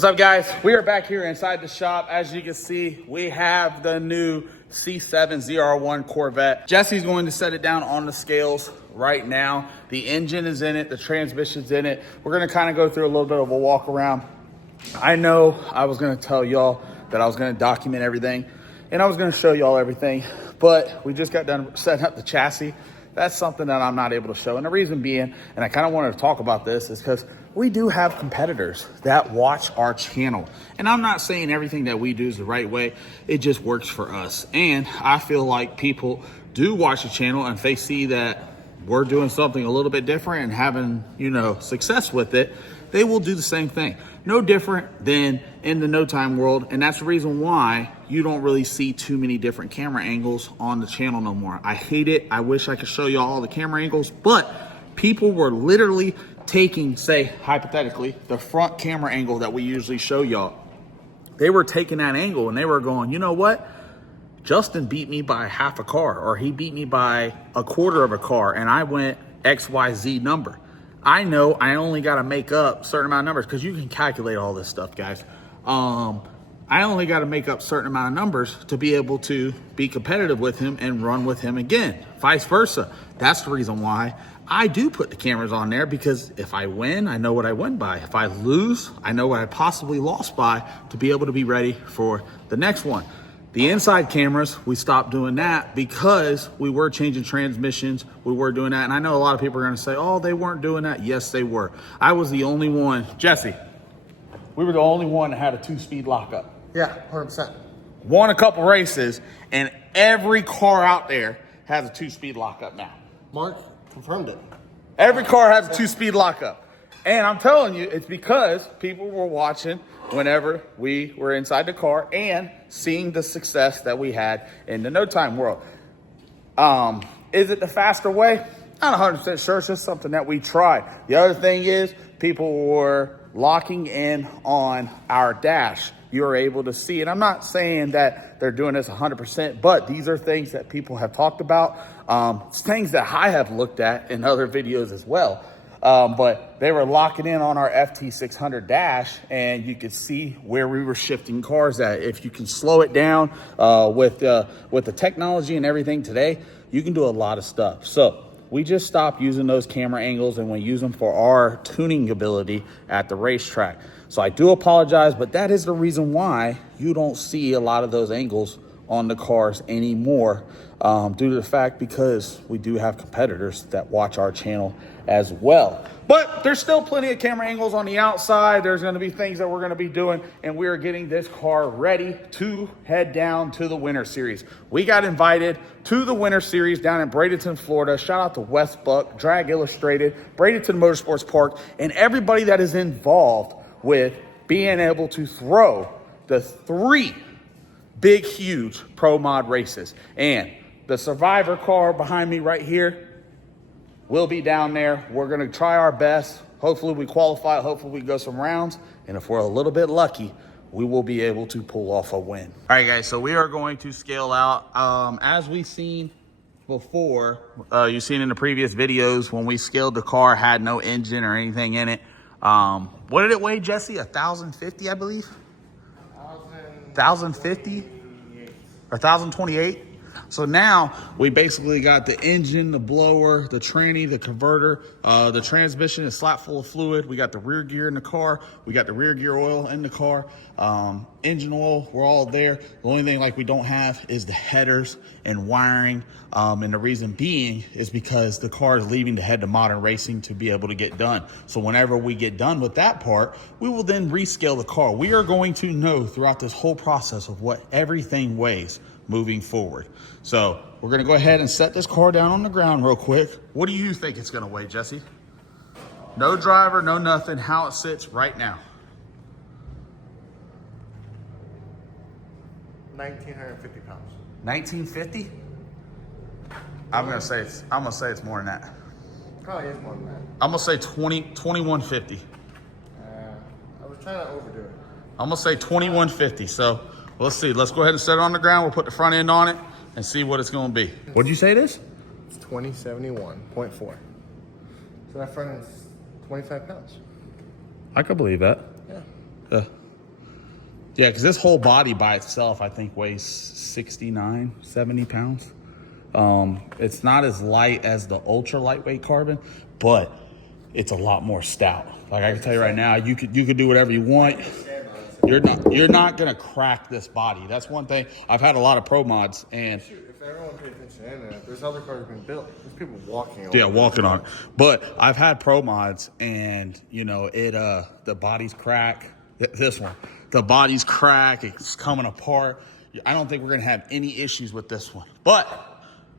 What's up, guys? We are back here inside the shop. As you can see, we have the new C7 ZR1 Corvette. Jesse's going to set it down on the scales right now. The engine is in it, the transmission's in it. We're gonna kind of go through a little bit of a walk around. I know I was gonna tell y'all that I was gonna document everything and I was gonna show y'all everything, but we just got done setting up the chassis. That's something that I'm not able to show. And the reason being, and I kind of wanted to talk about this, is because we do have competitors that watch our channel. And I'm not saying everything that we do is the right way. It just works for us. And I feel like people do watch the channel, and if they see that we're doing something a little bit different and having, you know, success with it, they will do the same thing. No different than in the no time world. And that's the reason why you don't really see too many different camera angles on the channel no more. I hate it. I wish I could show you all the camera angles, but people were literally taking, say, hypothetically, the front camera angle that we usually show y'all. They were taking that angle and they were going, you know what? Justin beat me by half a car, or he beat me by a quarter of a car, and I went XYZ number. I know I only got to make up a certain amount of numbers, because you can calculate all this stuff, guys. I only got to make up a certain amount of numbers to be able to be competitive with him and run with him again, vice versa. That's the reason why I do put the cameras on there, because if I win, I know what I win by. If I lose, I know what I possibly lost by, to be able to be ready for the next one. The inside cameras, we stopped doing that because we were changing transmissions. We were doing that. And I know a lot of people are going to say, oh, they weren't doing that. Yes, they were. I was the only one. Jesse, we were the only one that had a 2-speed lockup. Yeah, 100%. Won a couple races, and every car out there has a 2-speed lockup now. Mark confirmed it. Every car has a 2-speed lockup. And I'm telling you, it's because people were watching whenever we were inside the car and seeing the success that we had in the no time world. Is it the faster way? Not 100% sure. It's just something that we tried. The other thing is, people were locking in on our dash. You are able to see, and I'm not saying that they're doing this 100%, but these are things that people have talked about. It's things that I have looked at in other videos as well. But they were locking in on our FT600 dash, and you could see where we were shifting cars at. If you can slow it down with the technology and everything today, you can do a lot of stuff. So we just stopped using those camera angles, and we use them for our tuning ability at the racetrack. So I do apologize, but that is the reason why you don't see a lot of those angles on the cars anymore, due to the fact because we do have competitors that watch our channel as well. But there's still plenty of camera angles on the outside. There's going to be things that we're going to be doing, and we are getting this car ready to head down to the Winter Series. We got invited to the Winter Series down in Bradenton, Florida. Shout out to West Buck, Drag Illustrated, Bradenton Motorsports Park, and everybody that is involved with being able to throw the 3 big, huge PROMOD races. And the Survivor car behind me right here will be down there. We're going to try our best. Hopefully we qualify. Hopefully we go some rounds. And if we're a little bit lucky, we will be able to pull off a win. All right, guys, so we are going to scale out. As we've seen before, you've seen in the previous videos, when we scaled the car, had no engine or anything in it. What did it weigh, Jesse? 1,050, I believe? 1,050 or 1,028. So now we basically got the engine, the blower, the tranny, the converter, the transmission is slap full of fluid. We got the rear gear in the car. We got the rear gear oil in the car. Engine oil, we're all there. The only thing like we don't have is the headers and wiring. And the reason being is because the car is leaving to head to Modern Racing to be able to get done. So whenever we get done with that part, we will then rescale the car. We are going to know throughout this whole process of what everything weighs moving forward. So we're gonna go ahead and set this car down on the ground real quick. What do you think it's gonna weigh, Jesse? No driver, no nothing, how it sits right now. 1,950 pounds. 1950? I'm gonna say it's more than that. Probably is more than that. I'm gonna say 2150. I was trying to overdo it. I'm gonna say 2150. So let's see. Let's go ahead and set it on the ground. We'll put the front end on it and see what it's gonna be. What did you say it is? It's 2071.4. So that front is 25 pounds. I could believe that. Yeah. Yeah. Yeah, because this whole body by itself, I think, weighs 69, 70 pounds. It's not as light as the ultra lightweight carbon, but it's a lot more stout. Like I can tell you right now, you could do whatever you want. You're not gonna crack this body. That's one thing. I've had a lot of pro mods, and shoot, if everyone paid attention, and if there's other cars being built, there's people walking on yeah, walking on it. But I've had pro mods, and you know it. The body's crack. This one, the body's crack. It's coming apart. I don't think we're gonna have any issues with this one, but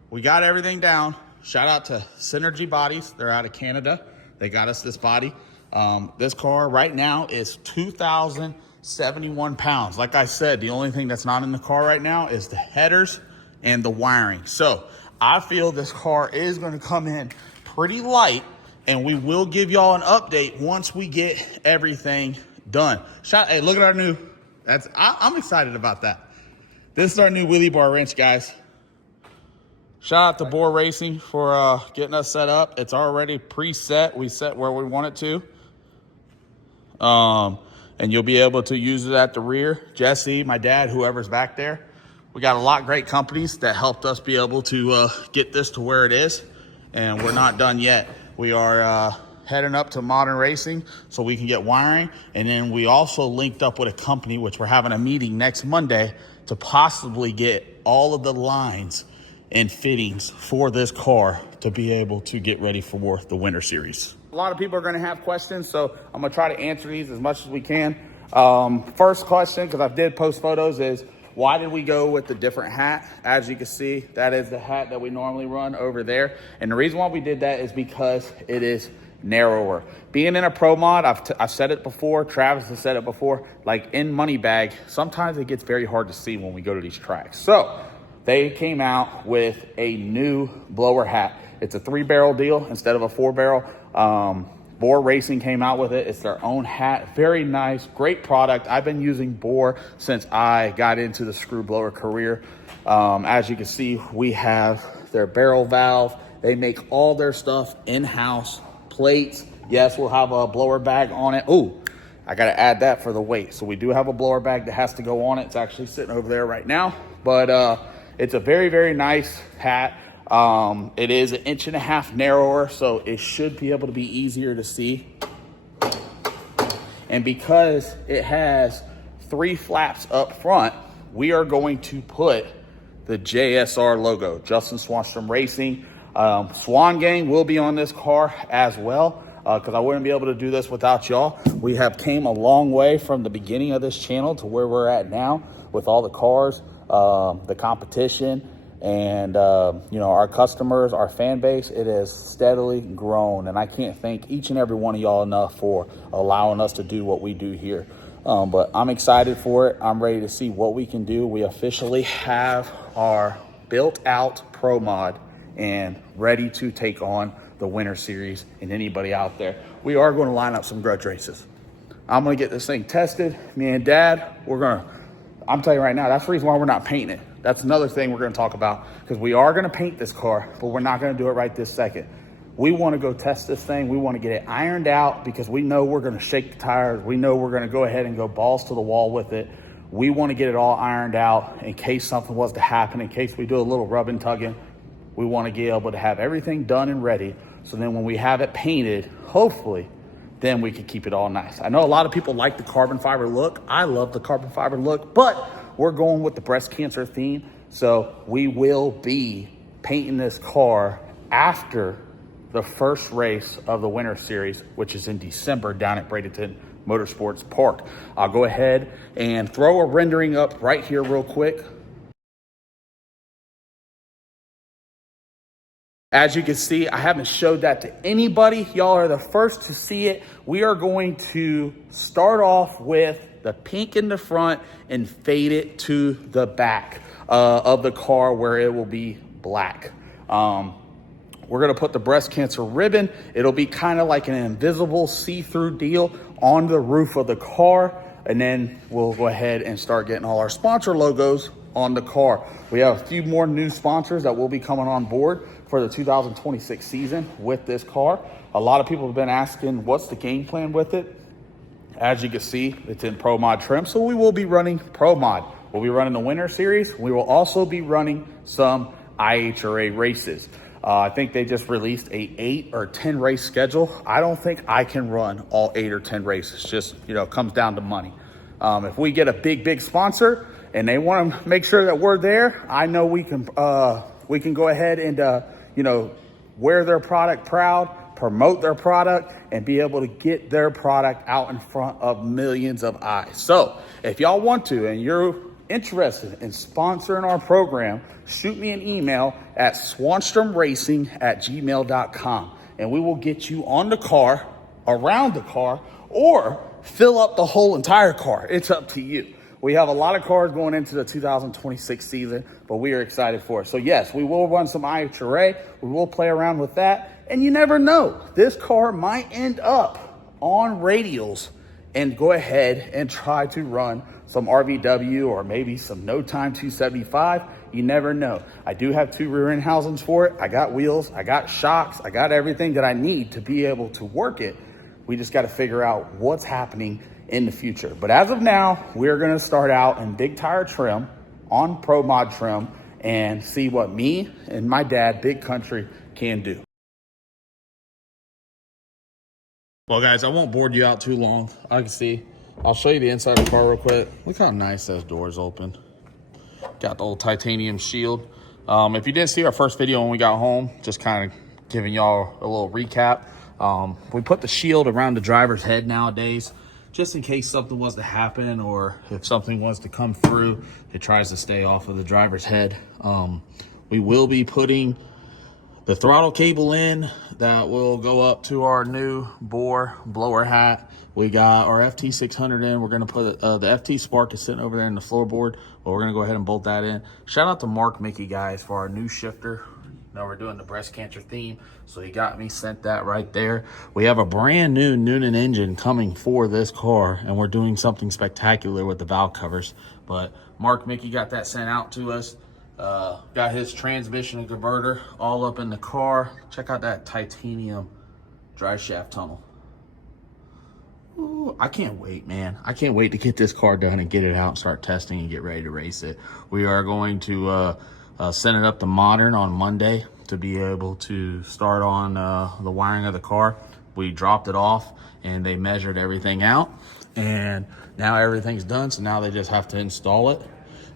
we got everything down. Shout out to Synergy Bodies. They're out of Canada. They got us this body. This car right now is 2,071 pounds. Like I said, the only thing that's not in the car right now is the headers and the wiring. So I feel this car is going to come in pretty light, and we will give y'all an update once we get everything done. Hey, look at our new, I'm excited about that. This is our new wheelie bar wrench, guys. Shout out to Boar Racing for getting us set up. It's already preset. We set where we want it to. And you'll be able to use it at the rear. Jesse, my dad, whoever's back there. We got a lot of great companies that helped us be able to get this to where it is. And we're not done yet. We are heading up to Modern Racing so we can get wiring. And then we also linked up with a company, which we're having a meeting next Monday, to possibly get all of the lines and fittings for this car to be able to get ready for the Winter Series. A lot of people are gonna have questions, so I'm gonna try to answer these as much as we can. First question, because I did post photos, is why did we go with the different hat? As you can see, that is the hat that we normally run over there. And the reason why we did that is because it is narrower. Being in a pro mod, I've said it before, Travis has said it before, like in Moneybag, sometimes it gets very hard to see when we go to these tracks. So they came out with a new blower hat. It's a 3-barrel deal instead of a 4-barrel. Boar Racing came out with it. It's their own hat. Very nice, great product. I've been using Boar since I got into the screw blower career. As you can see, we have their barrel valve. They make all their stuff in-house. Plates. Yes, we'll have a blower bag on it. Oh, I got to add that for the weight. So we do have a blower bag that has to go on it. It's actually sitting over there right now. But it's a very, very nice hat. It is 1.5 inches narrower, so it should be able to be easier to see. And because it has 3 flaps up front, we are going to put the JSR logo, Justin Swanstrom Racing. Swan Gang will be on this car as well, because I wouldn't be able to do this without y'all. We have came a long way from the beginning of this channel to where we're at now with all the cars, the competition, and you know, our customers, our fan base. It has steadily grown, and I can't thank each and every one of y'all enough for allowing us to do what we do here. But I'm excited for it. I'm ready to see what we can do. We officially have our built out Pro Mod and ready to take on the Winter Series and anybody out there. We are going to line up some grudge races. I'm going to get this thing tested. Me and Dad, I'm telling you right now, that's the reason why we're not painting it. That's another thing we're going to talk about, because we are going to paint this car, but we're not going to do it right this second. We want to go test this thing. We want to get it ironed out, because we know we're going to shake the tires. We know we're going to go ahead and go balls to the wall with it. We want to get it all ironed out in case something was to happen, in case we do a little rubbing, tugging. We want to be able to have everything done and ready, so then when we have it painted, hopefully, then we can keep it all nice. I know a lot of people like the carbon fiber look. I love the carbon fiber look, but we're going with the breast cancer theme. So we will be painting this car after the first race of the Winter Series, which is in December down at Bradenton Motorsports Park. I'll go ahead and throw a rendering up right here real quick. As you can see, I haven't showed that to anybody. Y'all are the first to see it. We are going to start off with the pink in the front and fade it to the back of the car where it will be black. We're gonna put the breast cancer ribbon. It'll be kind of like an invisible see-through deal on the roof of the car. And then we'll go ahead and start getting all our sponsor logos on the car. We have a few more new sponsors that will be coming on board for the 2026 season with this car. A lot of people have been asking, what's the game plan with it? As you can see, it's in ProMod trim, so we will be running ProMod. We'll be running the Winter Series. We will also be running some IHRA races. I think they just released a 8 or 10 race schedule. I don't think I can run all 8 or 10 races. Just, you know, it comes down to money. If we get a big sponsor and they want to make sure that we're there, I know we can go ahead and, you know, wear their product proud, promote their product, and be able to get their product out in front of millions of eyes. So if y'all want to and you're interested in sponsoring our program, shoot me an email at swanstromracing@gmail.com, and we will get you on the car, around the car, or fill up the whole entire car. It's up to you. We have a lot of cars going into the 2026 season, but we are excited for it. So yes, we will run some IHRA. We will play around with that. And you never know, this car might end up on radials and go ahead and try to run some RVW or maybe some No Time 275. You never know. I do have 2 rear end housings for it. I got wheels, I got shocks, I got everything that I need to be able to work it. We just got to figure out what's happening in the future. But as of now, we're going to start out in big tire trim on ProMod trim and see what me and my dad, Big Country, can do. Well, guys, I won't board you out too long. I can see. I'll show you the inside of the car real quick. Look how nice those doors open. Got the old titanium shield. If you didn't see our first video when we got home, just kind of giving y'all a little recap. We put the shield around the driver's head nowadays, just in case something was to happen or if something was to come through, it tries to stay off of the driver's head. We will be putting the throttle cable in that will go up to our new bore blower hat. We got our FT600 in. We're going to put the FT Spark is sitting over there in the floorboard, but we're going to go ahead and bolt that in. Shout out to Mark Mickey, guys, for our new shifter. Now we're doing the breast cancer theme, so he got me sent that right there. We have a brand new Noonan engine coming for this car, and we're doing something spectacular with the valve covers. But Mark Mickey got that sent out to us. Got his transmission and converter all up in the car. Check out that titanium drive shaft tunnel. Ooh, I can't wait, man. I can't wait to get this car done and get it out and start testing and get ready to race it. We are going to send it up to Modern on Monday to be able to start on the wiring of the car. We dropped it off and they measured everything out, and now everything's done, so now they just have to install it.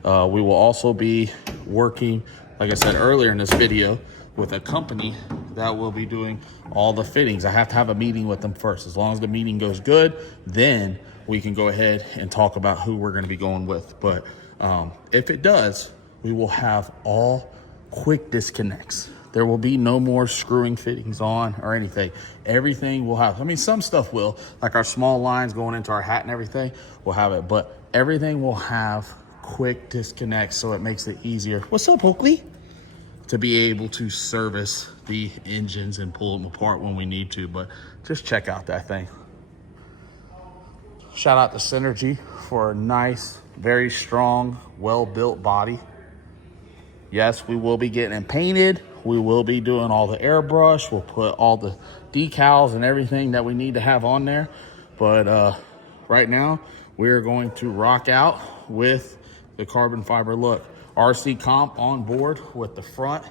We will also be working, like I said earlier in this video, with a company that will be doing all the fittings. I have to have a meeting with them first. As long as the meeting goes good, then we can go ahead and talk about who we're going to be going with. But if it does, we will have all quick disconnects. There will be no more screwing fittings on or anything. Everything will have, I mean, some stuff will, like our small lines going into our hat and everything, will have it, but everything will have quick disconnects, so it makes it easier. What's up, Oakley? To be able to service the engines and pull them apart when we need to. But just check out that thing. Shout out to Synergy for a nice, very strong, well-built body. Yes, we will be getting it painted. We will be doing all the airbrush. We'll put all the decals and everything that we need to have on there. But right now, we're going to rock out with the carbon fiber look. RC comp on board with the front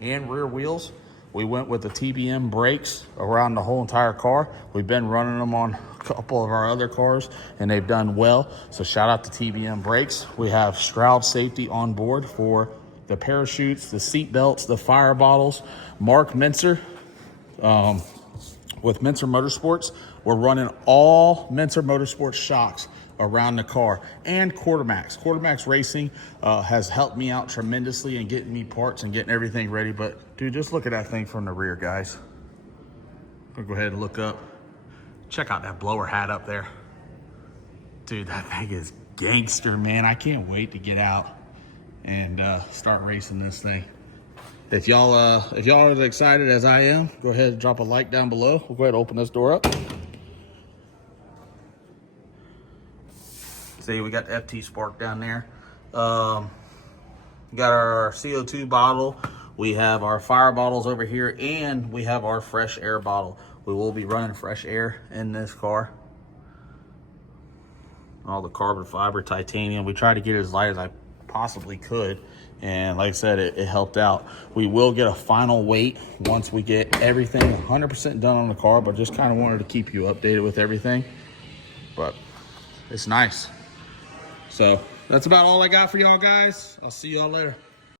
and rear wheels. We went with the TBM brakes around the whole entire car. We've been running them on a couple of our other cars and they've done well. So shout out to TBM brakes. We have Stroud safety on board for the parachutes, the seat belts, the fire bottles. Mark Mincer with Mincer Motorsports. We're running all Mincer Motorsports shocks around the car, and Quartermax. Quartermax Racing has helped me out tremendously in getting me parts and getting everything ready. But dude, just look at that thing from the rear, guys. I'll go ahead and look up. Check out that blower hat up there. Dude, that thing is gangster, man. I can't wait to get out and start racing this thing. If y'all are as excited as I am, go ahead and drop a like down below. We'll go ahead and open this door up. See, we got the FT Spark down there. Got our CO2 bottle. We have our fire bottles over here, and we have our fresh air bottle. We will be running fresh air in this car. all the carbon fiber, titanium. We tried to get it as light as I possibly could. And like I said, it helped out. We will get a final weight once we get everything 100% done on the car, but just kind of wanted to keep you updated with everything. But it's nice. So that's about all I got for y'all guys. I'll see y'all later.